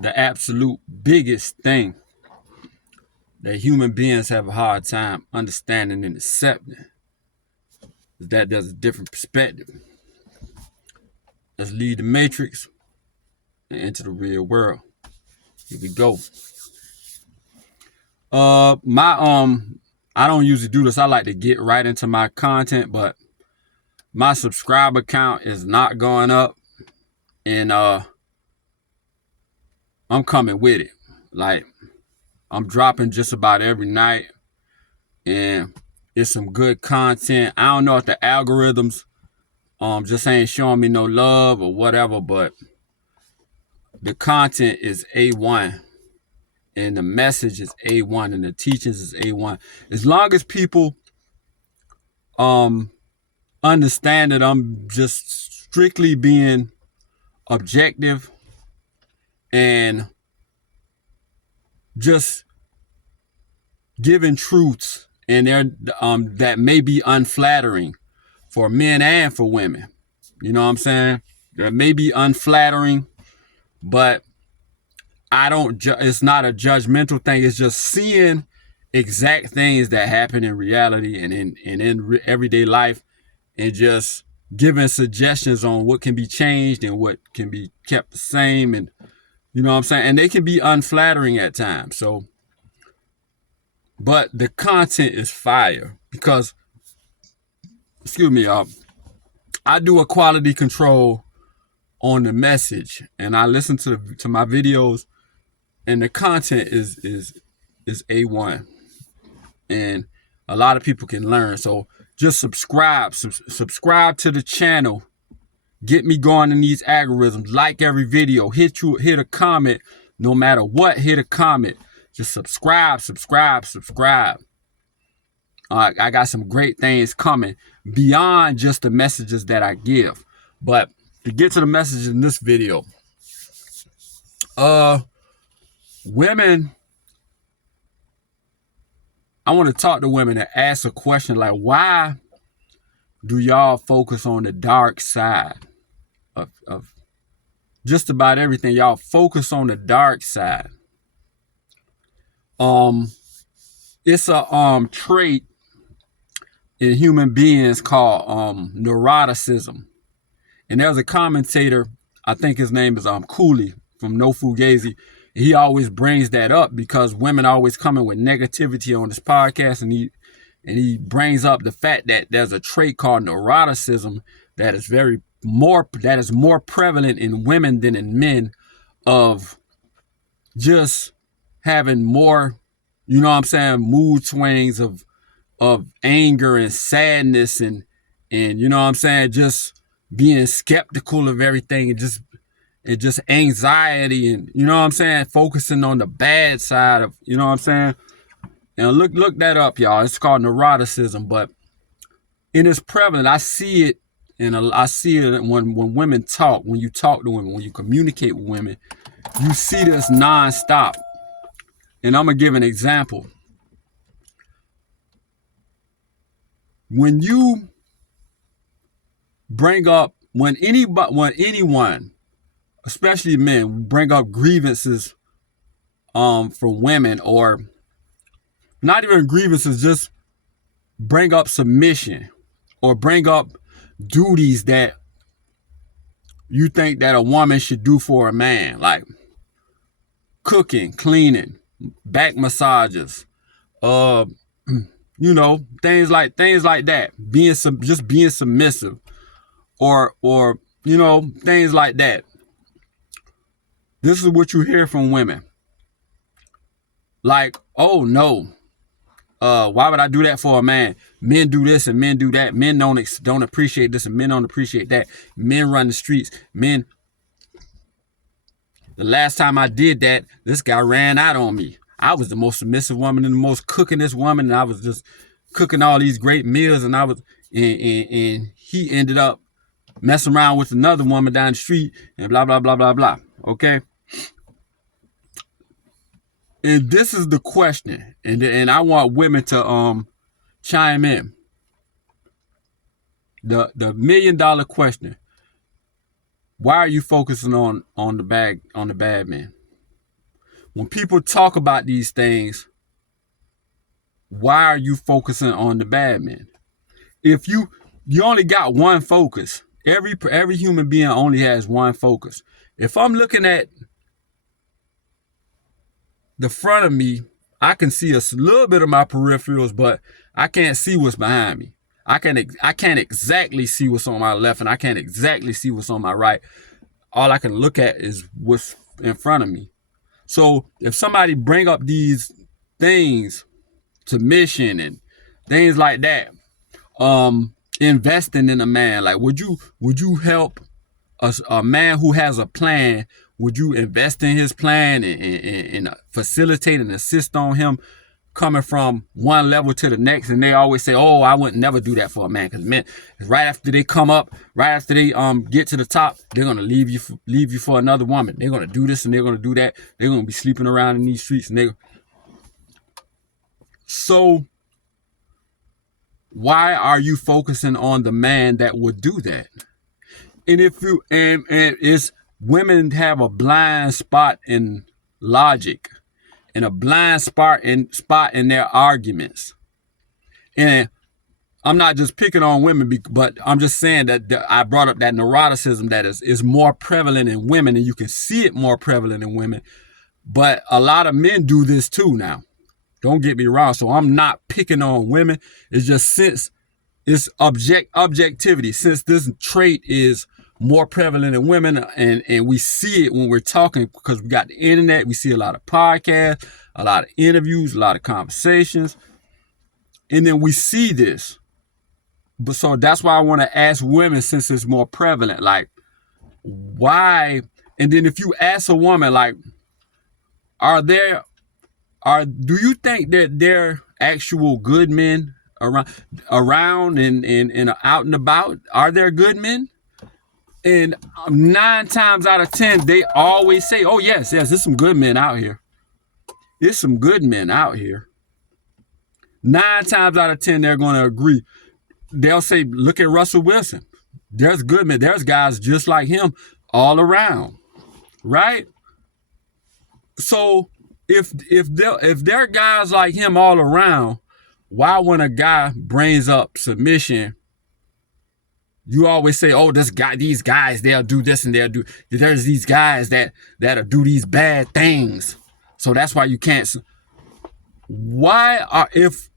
the absolute biggest thing that human beings have a hard time understanding and accepting is that there's a different perspective. Let's leave the matrix and into the real world. Here we go. I don't usually do this. I like to get right into my content, but my subscriber count is not going up, and I'm coming with it. Like, I'm dropping just about every night, and it's some good content. I don't know if the algorithms just ain't showing me no love or whatever, but the content is A1 and the message is A1 and the teachings is A1. As long as people understand that I'm just strictly being objective and just giving truths, and that may be unflattering for men and for women. You know what I'm saying? That may be unflattering, but it's not a judgmental thing. It's just seeing exact things that happen in reality and in everyday life, and just giving suggestions on what can be changed and what can be kept the same. And you know what I'm saying? And they can be unflattering at times. So, but the content is fire because, excuse me, y'all, I do a quality control on the message, and I listen to my videos, and the content is A1, and a lot of people can learn. So just subscribe to the channel. Get me going in these algorithms. Like every video. Hit a comment. No matter what, hit a comment. Just subscribe. I got some great things coming beyond just the messages that I give. But to get to the message in this video, women, I want to talk to women and ask a question like, why do y'all focus on the dark side of just about everything? Y'all focus on the dark side. It's a trait in human beings called neuroticism. And there's a commentator, I think his name is Cooley from No Fugazi. He always brings that up because women always coming with negativity on this podcast, and he brings up the fact that there's a trait called neuroticism that is more prevalent in women than in men, of just having more, you know what I'm saying, mood swings of anger and sadness and you know what I'm saying, just being skeptical of everything, and just anxiety, and you know what I'm saying, focusing on the bad side of, you know what I'm saying. And look that up, y'all. It's called neuroticism, but it is prevalent. I see it, and I see it when women talk. When you talk to women, when you communicate with women, you see this nonstop. And I'm gonna give an example. When you bring up, when anyone, especially men, bring up grievances from women, or not even grievances, just bring up submission or bring up duties that you think that a woman should do for a man, like cooking, cleaning, back massages, you know, things like that, just being submissive, or you know, things like that. This is what you hear from women. Like, oh no, why would I do that for a man? Men do this and men do that. Men don't appreciate this and men don't appreciate that. Men run the streets. Men. The last time I did that, this guy ran out on me. I was the most submissive woman and the most cookingest woman, and I was just cooking all these great meals, and and he ended up messing around with another woman down the street, and blah blah blah blah blah. Okay. And this is the question, and I want women to chime in. The $1 million question: why are you focusing on the bad man? when people talk about these things, why are you focusing on the bad men? If you only got one focus, every human being only has one focus. If I'm looking at the front of me, I can see a little bit of my peripherals, but I can't see what's behind me. I can't exactly see what's on my left, and I can't exactly see what's on my right. All I can look at is what's in front of me. So if somebody bring up these things, submission and things like that, investing in a man, like would you help a man who has a plan? Would you invest in his plan and facilitate and assist on him coming from one level to the next? And they always say, oh, I wouldn't never do that for a man, because men, right after they come up, right after they get to the top, they're gonna leave you for another woman. They're gonna do this and they're gonna do that. They're gonna be sleeping around in these streets, and so why are you focusing on the man that would do that? And if you and it's women have a blind spot in logic and a blind spot in their arguments. And I'm not just picking on women, but I'm just saying that I brought up that neuroticism that is more prevalent in women, and you can see it more prevalent in women. But a lot of men do this too now. Don't get me wrong. So I'm not picking on women. It's just since it's objectivity, since this trait is more prevalent in women, and we see it when we're talking, because we got the internet, we see a lot of podcasts, a lot of interviews, a lot of conversations, and then we see this. But so that's why I want to ask women, since it's more prevalent, like why? And then if you ask a woman, like, do you think that there are actual good men around and out and about? Are there good men? And 9 times out of 10, they always say, oh, yes, there's some good men out here. There's some good men out here. 9 times out of 10, they're going to agree. They'll say, look at Russell Wilson. There's good men. There's guys just like him all around, right? So if there are guys like him all around, why when a guy brings up submission, you always say, oh, these guys, they'll do this and there's these guys that'll do these bad things. So that's why you can't. If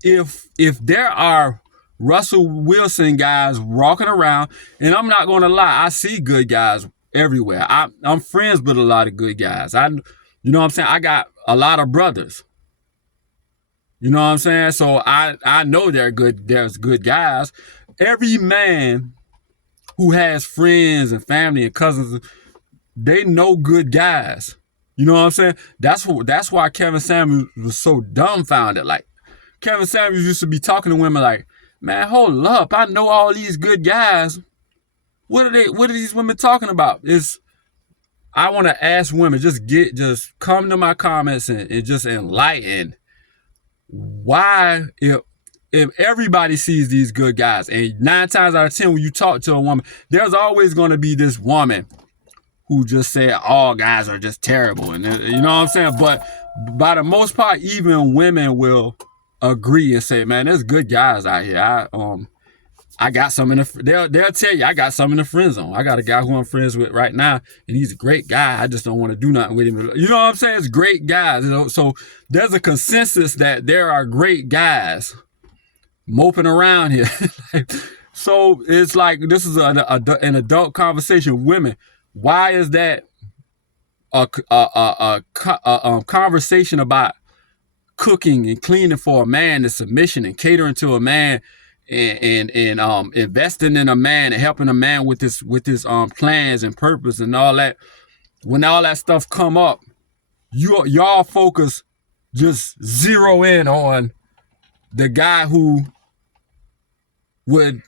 there are Russell Wilson guys walking around, and I'm not going to lie, I see good guys everywhere. I'm friends with a lot of good guys. You know what I'm saying? I got a lot of brothers. You know what I'm saying? So I know there's good guys. Every man who has friends and family and cousins, they know good guys. You know what I'm saying? That's why Kevin Samuels was so dumbfounded. Like, Kevin Samuels used to be talking to women like, man, hold up, I know all these good guys. What are these women talking about? I want to ask women, just come to my comments and just enlighten why, if everybody sees these good guys, and 9 times out of 10 when you talk to a woman, there's always going to be this woman who just said all guys are just terrible, and you know what I'm saying? But by the most part, even women will agree and say, man, there's good guys out here. I got some in the, they'll tell you, I got some in the friend zone. I got a guy who I'm friends with right now, and he's a great guy. I just don't want to do nothing with him. You know what I'm saying? It's great guys. You know? So there's a consensus that there are great guys moping around here. So it's like, this is an adult conversation. Women, why is that a conversation about cooking and cleaning for a man, and submission and catering to a man, and investing in a man and helping a man with his plans and purpose and all that? When all that stuff come up, y'all focus, just zero in on the guy who would,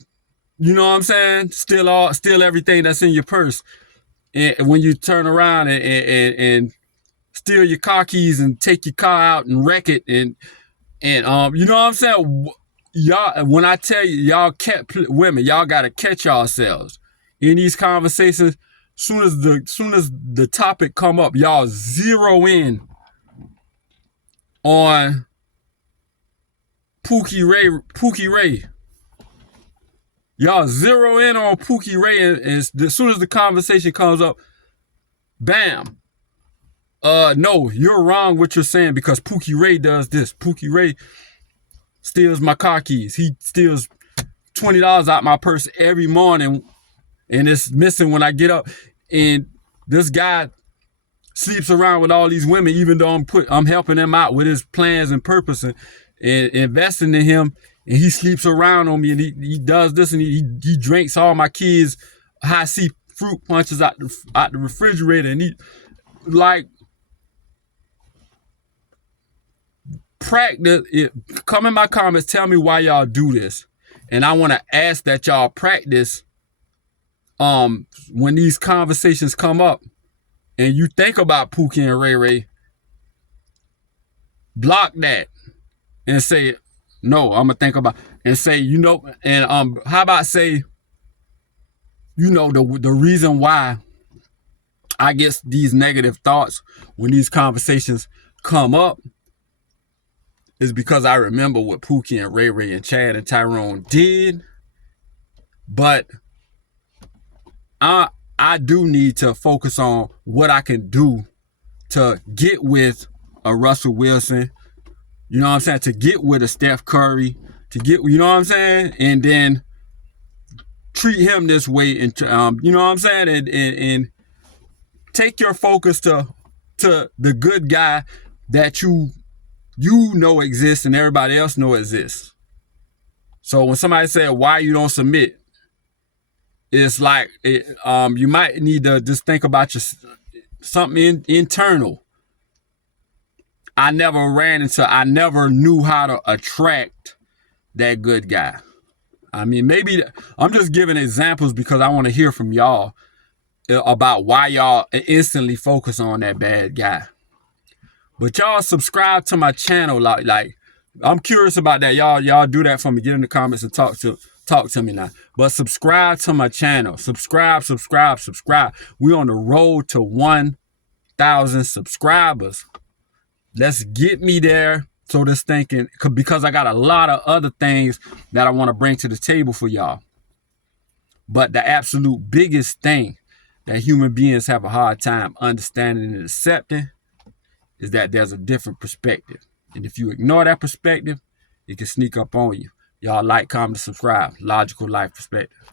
you know what I'm saying, steal everything that's in your purse, and when you turn around and steal your car keys and take your car out and wreck it, and you know what I'm saying? Y'all, when I tell you, y'all women, y'all gotta catch yourselves in these conversations. Soon as the topic come up, y'all zero in on Pookie Ray. Y'all zero in on Pookie Ray, and as soon as the conversation comes up, bam. No, you're wrong what you're saying because Pookie Ray does this. Pookie Ray steals my car keys. He steals $20 out my purse every morning, and it's missing when I get up. And this guy sleeps around with all these women, even though I'm helping him out with his plans and purpose and investing in him. And he sleeps around on me, and he does this, and he drinks all my kids' high C fruit punches out the refrigerator, and he like practice it. Come in my comments, tell me why y'all do this, and I want to ask that y'all practice. When these conversations come up, and you think about Pookie and Ray Ray, block that and say, no, I'm gonna think about and say, and how about say, the reason why I get these negative thoughts when these conversations come up is because I remember what Pookie and Ray Ray and Chad and Tyrone did. But I do need to focus on what I can do to get with a Russell Wilson, you know what I'm saying, to get with a Steph Curry, to get, you know what I'm saying, and then treat him this way, and you know what I'm saying, and take your focus to the good guy that you know exists and everybody else know exists. So when somebody said why you don't submit, it's like you might need to just think about something internal. I never knew how to attract that good guy. I mean, maybe I'm just giving examples because I want to hear from y'all about why y'all instantly focus on that bad guy. But y'all subscribe to my channel. Like I'm curious about that. Y'all do that for me. Get in the comments and talk to me now. But subscribe to my channel. Subscribe. We on the road to 1,000 subscribers. Let's get me there. So this thinking, because I got a lot of other things that I want to bring to the table for y'all. But the absolute biggest thing that human beings have a hard time understanding and accepting is that there's a different perspective. And if you ignore that perspective, it can sneak up on you. Y'all like, comment, subscribe. Logical Life Perspective.